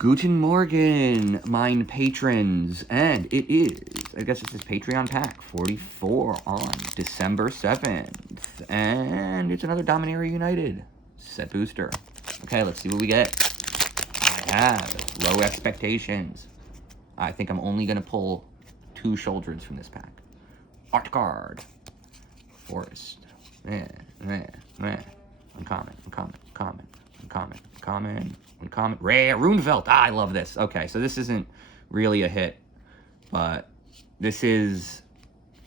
Guten Morgen, mine patrons, and it is, I guess it's this Patreon pack, 44 on December 7th, and it's another Dominaria United set booster. Okay, let's see what we get. I have low expectations. I think I'm only going to pull 2 Childrens from this pack. Art card. Forest. Uncommon. Rare. Runevelt. Ah, I love this. Okay, so this isn't really a hit, but this is,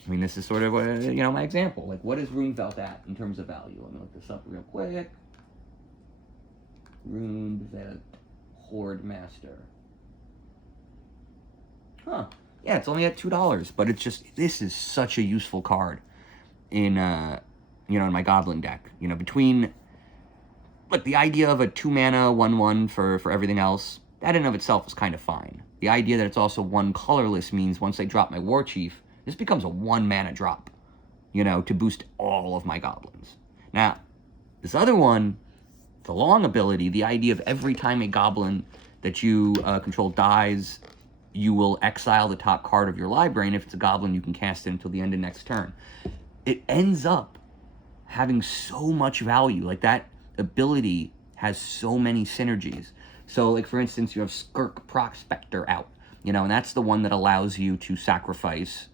I mean, this is sort of, my example. Like, what is Runevelt at in terms of value? Let me look this up real quick. Runevelt Horde Master. Huh. Yeah, it's only at $2, but it's just, this is such a useful card in, in my Goblin deck. Between, look, the idea of a 2-mana 1/1 for everything else, that in of itself is kind of fine. The idea that it's also 1 colorless means once I drop my War Chief, this becomes a 1-mana drop, to boost all of my Goblins. Now, this other one, the long ability, the idea of every time a Goblin that you control dies, you will exile the top card of your library, and if it's a Goblin, you can cast it until the end of next turn. It ends up having so much value. Like, that ability has so many synergies. So, like, for instance, you have Skirk Prospector out, and that's the one that allows you to sacrifice,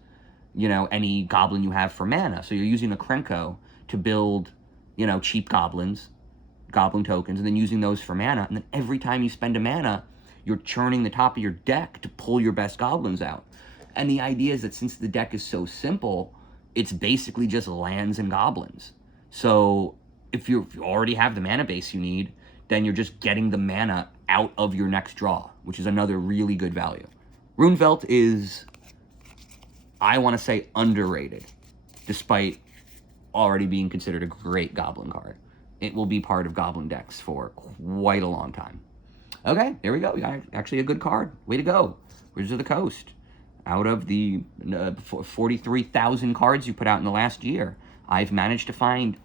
any Goblin you have for mana. So you're using a Krenko to build, cheap Goblins, Goblin tokens, and then using those for mana. And then every time you spend a mana, you're churning the top of your deck to pull your best Goblins out. And the idea is that since the deck is so simple, it's basically just lands and Goblins. So if you already have the mana base you need, then you're just getting the mana out of your next draw, which is another really good value. Runevelt is, I want to say, underrated, despite already being considered a great Goblin card. It will be part of Goblin decks for quite a long time. Okay, there we go. We got actually a good card. Way to go. Wizards of the Coast. Out of the 43,000 cards you put out in the last year, I've managed to find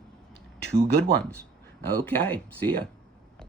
2 good ones. Okay, see ya.